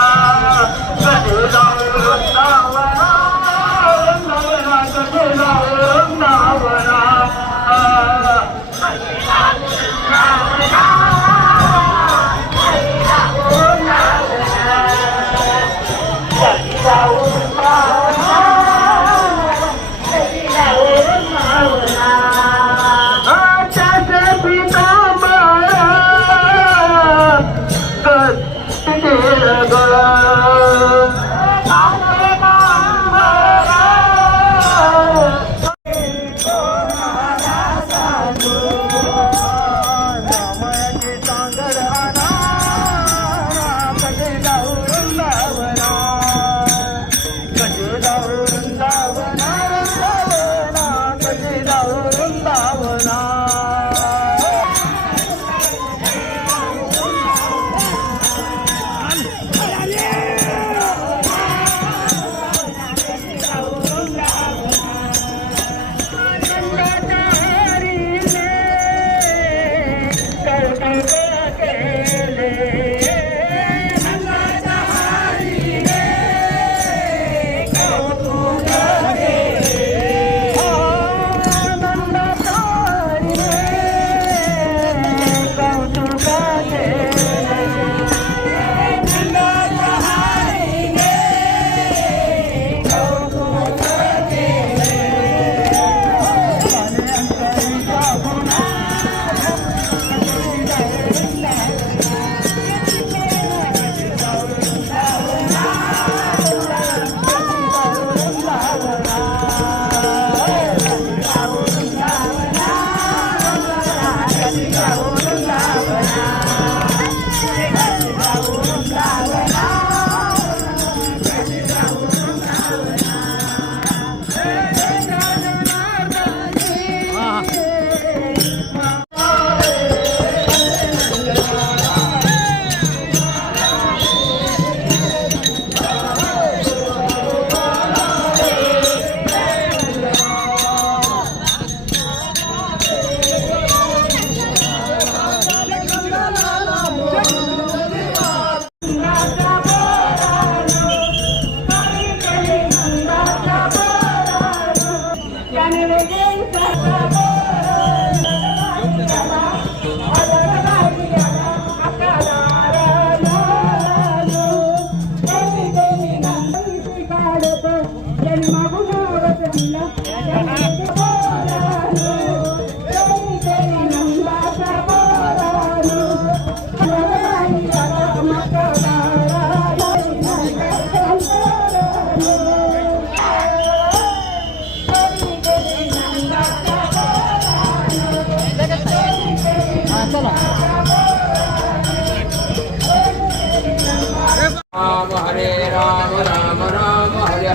Uh... Ram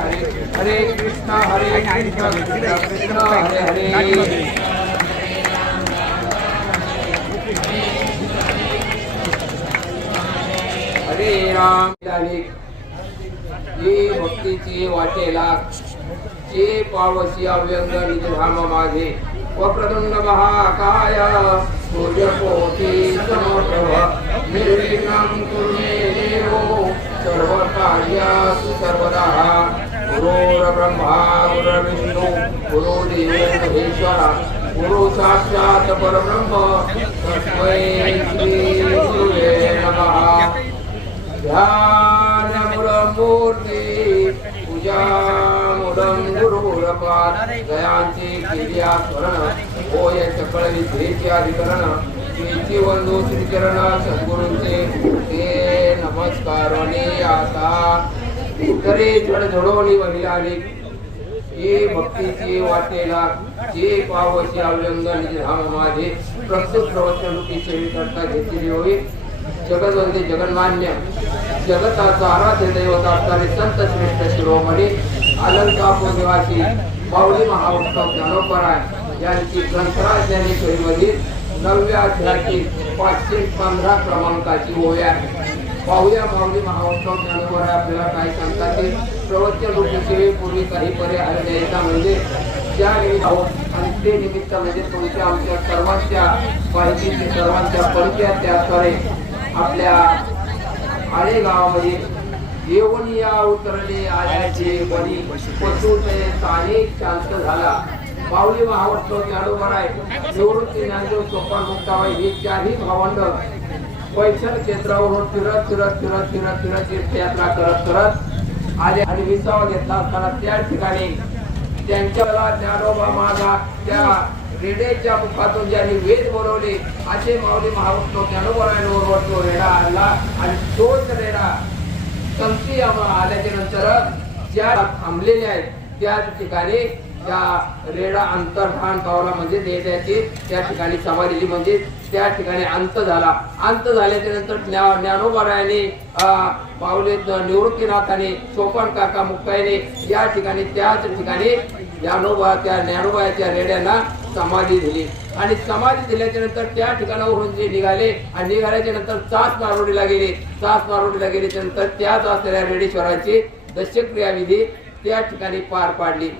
Krishna हरे कृष्ण कृष्ण कृष्ण हरे हरे। हरे राम ही भक्तीची वाटेला जे पावसी अव्यंग निधाम माझे वक्रदुंड महाकाय सूर्यकोटी समप्रभ। निर्विघ्नं कुरु मे देवो हो, सर्वकार्यासु सर्वदा। गुरु साक्षात परब्रह्म तस्मै श्री गुरुवे नमः। ध्यानमुरमूर्ती पूजामुरं गुरुरपात गयांची क्रिया स्मरण होय सकळ विद्येचे अधिकरण श्रीची वंदू श्रीचरण सद्गुरूंचे ते नमस्कारणे आता। तरी झडझडोली झडवली महिलाने जे वाटेला जे पावशी अवलंब धाम माझे प्रस्तुत प्रवचन रूपी घेतलेली होई जगदवंदे जगन्मान्य जगताचा आराध्य दैवत असणारे संत श्रेष्ठ शिरोमणी अलंकापूर निवासी माऊली महाउत्सव ज्ञानोपराय यांची ग्रंथराज ज्ञानेश्वरीमधील नवव्या अध्यायाची पाचशे पंधरा क्रमांकाची ओवी आहे. पाहूया माऊली महाउत्सव ज्ञानवर आपल्याला काय सांगतात ते प्रवचन लोकसेवेपूर्वी काही पर्याय आलेल्या द्यायचा म्हणजे त्या निमित्त हो, आणि ते निमित्त म्हणजे तुमच्या आमच्या सर्वांच्या माहितीचे सर्वांच्या परिचयाच्या त्याद्वारे आपल्या आळे गावामध्ये येऊन या उतरले आल्याचे बळी पशु अनेक शांत झाला. पावली महावस्त्र ज्ञानोबर आहे. निवृत्ती ज्ञानदेव सोपान मुक्ताबाई हे चारही भावंड पैठण क्षेत्रावरून फिरत फिरत फिरत फिरत फिरत तीर्थयात्रा करत करत आले आणि विसावा घेतला असताना त्या ठिकाणी त्यांच्याला ज्ञानोबा माझा त्या रेडेच्या मुखातून ज्यांनी वेद बोलवले असे माऊली महावस्त्र ज्ञानोबरायणवर तो रेडा आला आणि तोच रेडा संती आल्याच्यानंतर ज्या थांबलेल्या आहेत त्याच ठिकाणी त्या रेडा अंतर्धान पावला म्हणजे देशाची त्या ठिकाणी समाधीची म्हणजे त्या ठिकाणी अंत झाला. अंत झाल्याच्यानंतर ज्ञा ज्ञानोबारायाने पावले निवृत्तीनाथाने सोपन काका मुक्ताईने या ठिकाणी त्याच ठिकाणी ज्ञानोबा त्या ज्ञानोबाच्या रेड्यांना समाधी दिली. आणि समाधी दिल्याच्या नंतर त्या ठिकाणावरून जे निघाले आणि निघाल्याच्या नंतर चास मारोडीला गेले. चास मारोडीला गेल्याच्यानंतर त्याच असलेल्या रेडेश्वराची दशक्रियाविधी त्या ठिकाणी पार पाडली.